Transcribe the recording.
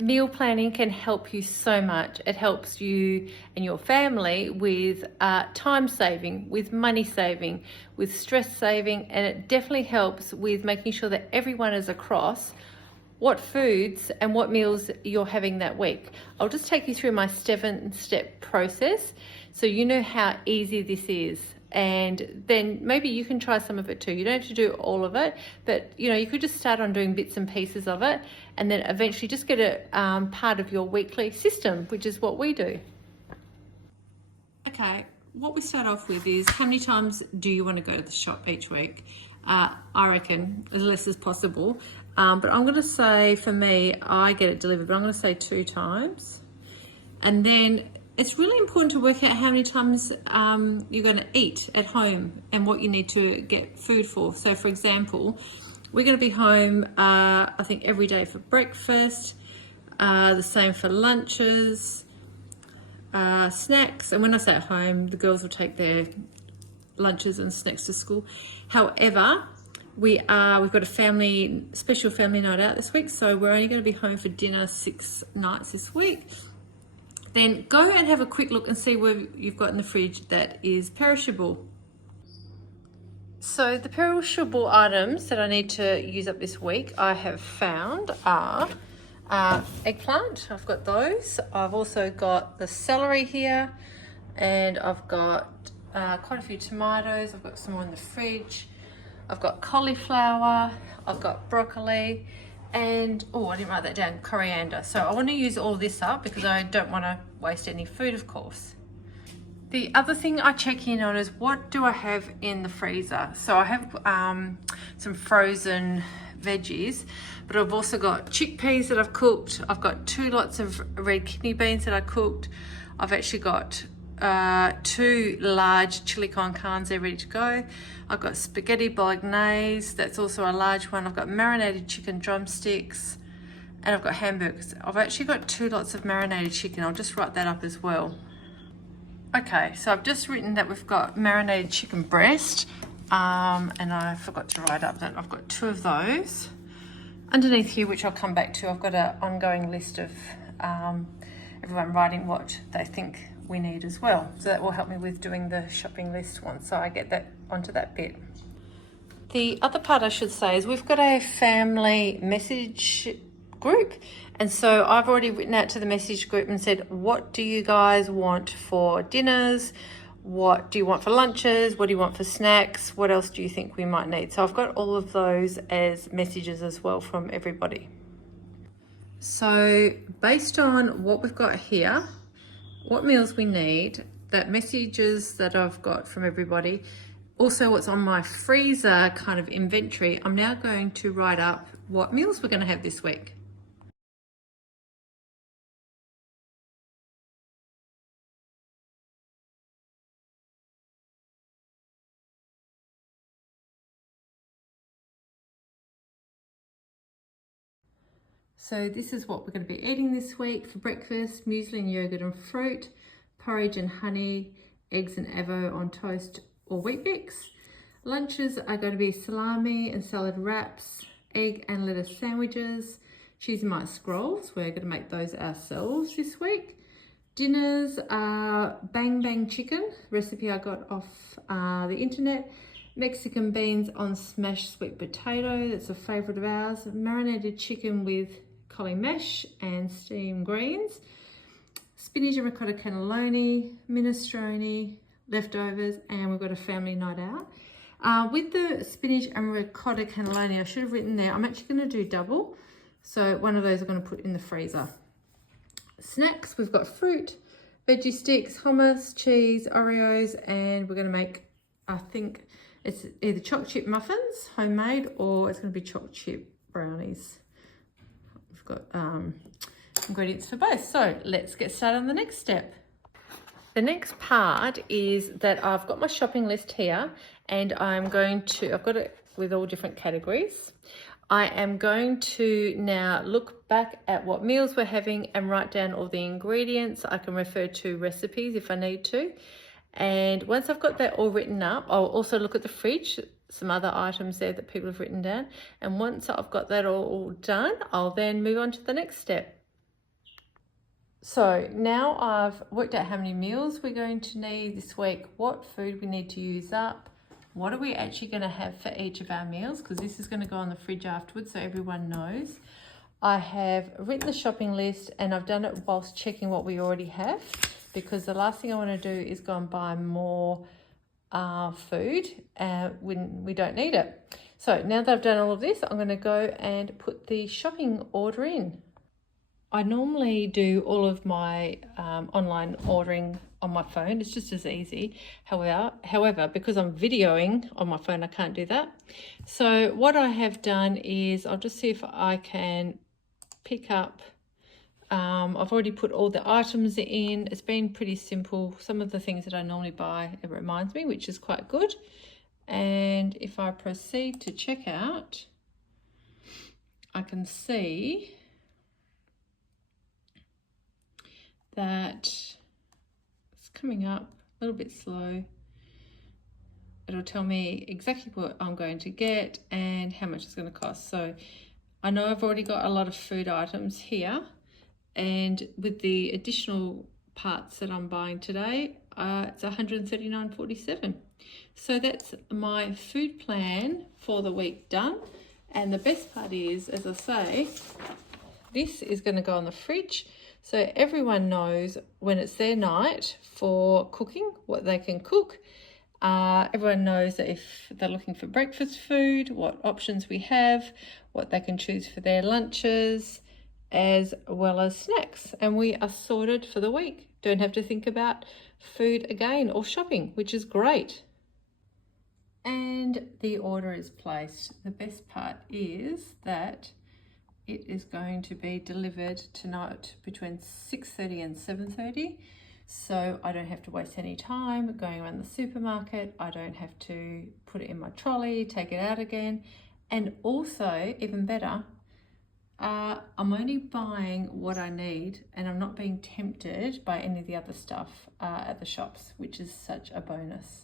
Meal planning can help you so much. It helps you and your family with time saving, with money saving, with stress saving, and it definitely helps with making sure that everyone is across what foods and what meals you're having that week. I'll just take you through my 7-step process so you know how easy this is. And then maybe you can try some of it too. You don't have to do all of it, but you could just start on doing bits and pieces of it, and then eventually just get it part of your weekly system, which is what we do. Okay, what we start off with is, how many times do you want to go to the shop each week? I reckon as less as possible, but I'm going to say, for me, I get it delivered, but I'm going to say 2 times. And then it's really important to work out how many times you're going to eat at home and what you need to get food for. So for example, we're going to be home, I think, every day for breakfast, the same for lunches, snacks. And when I say at home, the girls will take their lunches and snacks to school. However, we've got a special family night out this week, so we're only going to be home for dinner 6 nights this week. Then go and have a quick look and see what you've got in the fridge that is perishable. So the perishable items that I need to use up this week, I have found are eggplant. I've got those. I've also got the celery here, and I've got quite a few tomatoes. I've got some more in the fridge. I've got cauliflower. I've got broccoli. And, oh, I didn't write that down, coriander. So I want to use all this up because I don't want to waste any food, of course. The other thing I check in on is, what do I have in the freezer? So I have some frozen veggies, but I've also got chickpeas that I've cooked. I've got 2 lots of red kidney beans that I cooked. I've actually got 2 large chili con carnes, they're ready to go. I've got spaghetti bolognese, that's also a large one. I've got marinated chicken drumsticks, and I've got hamburgers. I've actually got 2 lots of marinated chicken. I'll just write that up as well. Okay, so I've just written that we've got marinated chicken breast, and I forgot to write up that I've got 2 of those. Underneath here, which I'll come back to, I've got an ongoing list of everyone writing what they think we need as well. So that will help me with doing the shopping list once I get that onto that bit. The other part I should say is we've got a family message group, and so I've already written out to the message group and said, what do you guys want for dinners? What do you want for lunches? What do you want for snacks? What else do you think we might need? So I've got all of those as messages as well from everybody. So based on what we've got here, what meals we need, that messages that I've got from everybody, also what's on my freezer kind of inventory, I'm now going to write up what meals we're going to have this week. So this is what we're going to be eating this week. For breakfast, muesli and yogurt and fruit, porridge and honey, eggs and avo on toast or Weet-Bix. Lunches are going to be salami and salad wraps, egg and lettuce sandwiches, cheese and mice scrolls. We're going to make those ourselves this week. Dinners are bang bang chicken, recipe I got off the internet. Mexican beans on smashed sweet potato, that's a favourite of ours. Marinated chicken with cauli mesh and steamed greens. Spinach and ricotta cannelloni, minestrone, leftovers, and we've got a family night out. With the spinach and ricotta cannelloni, I should have written there, I'm actually going to do double. So one of those I'm going to put in the freezer. Snacks, we've got fruit, veggie sticks, hummus, cheese, Oreos, and we're going to make, I think it's either chocolate chip muffins, homemade, or it's going to be chocolate chip brownies. We've got ingredients for both. So let's get started on the next step. The next part is that I've got my shopping list here, and I've got it with all different categories. I am going to now look back at what meals we're having and write down all the ingredients. I can refer to recipes if I need to. And once I've got that all written up, I'll also look at the fridge, some other items there that people have written down. And once I've got that all done, I'll then move on to the next step. So now I've worked out how many meals we're going to need this week, what food we need to use up, what are we actually going to have for each of our meals, because this is going to go on the fridge afterwards so everyone knows. I have written the shopping list and I've done it whilst checking what we already have, because the last thing I want to do is go and buy more food when we don't need it. So now that I've done all of this, I'm going to go and put the shopping order in. I normally do all of my online ordering on my phone. It's just as easy. However, because I'm videoing on my phone, I can't do that. So what I have done is I'll just see if I can pick up. I've already put all the items in. It's been pretty simple. Some of the things that I normally buy, it reminds me, which is quite good. And if I proceed to checkout, I can see that it's coming up a little bit slow. It'll tell me exactly what I'm going to get and how much it's going to cost. So I know I've already got a lot of food items here, and with the additional parts that I'm buying today, it's $139.47. So that's my food plan for the week done. And the best part is, as I say, this is going to go on the fridge. So everyone knows when it's their night for cooking, what they can cook. Everyone knows that if they're looking for breakfast food, what options we have, what they can choose for their lunches, as well as snacks. And we are sorted for the week. Don't have to think about food again or shopping, which is great. And the order is placed. The best part is that it is going to be delivered tonight between 6:30 and 7:30. So I don't have to waste any time going around the supermarket. I don't have to put it in my trolley, take it out again. And also, even better, I'm only buying what I need and I'm not being tempted by any of the other stuff at the shops, which is such a bonus.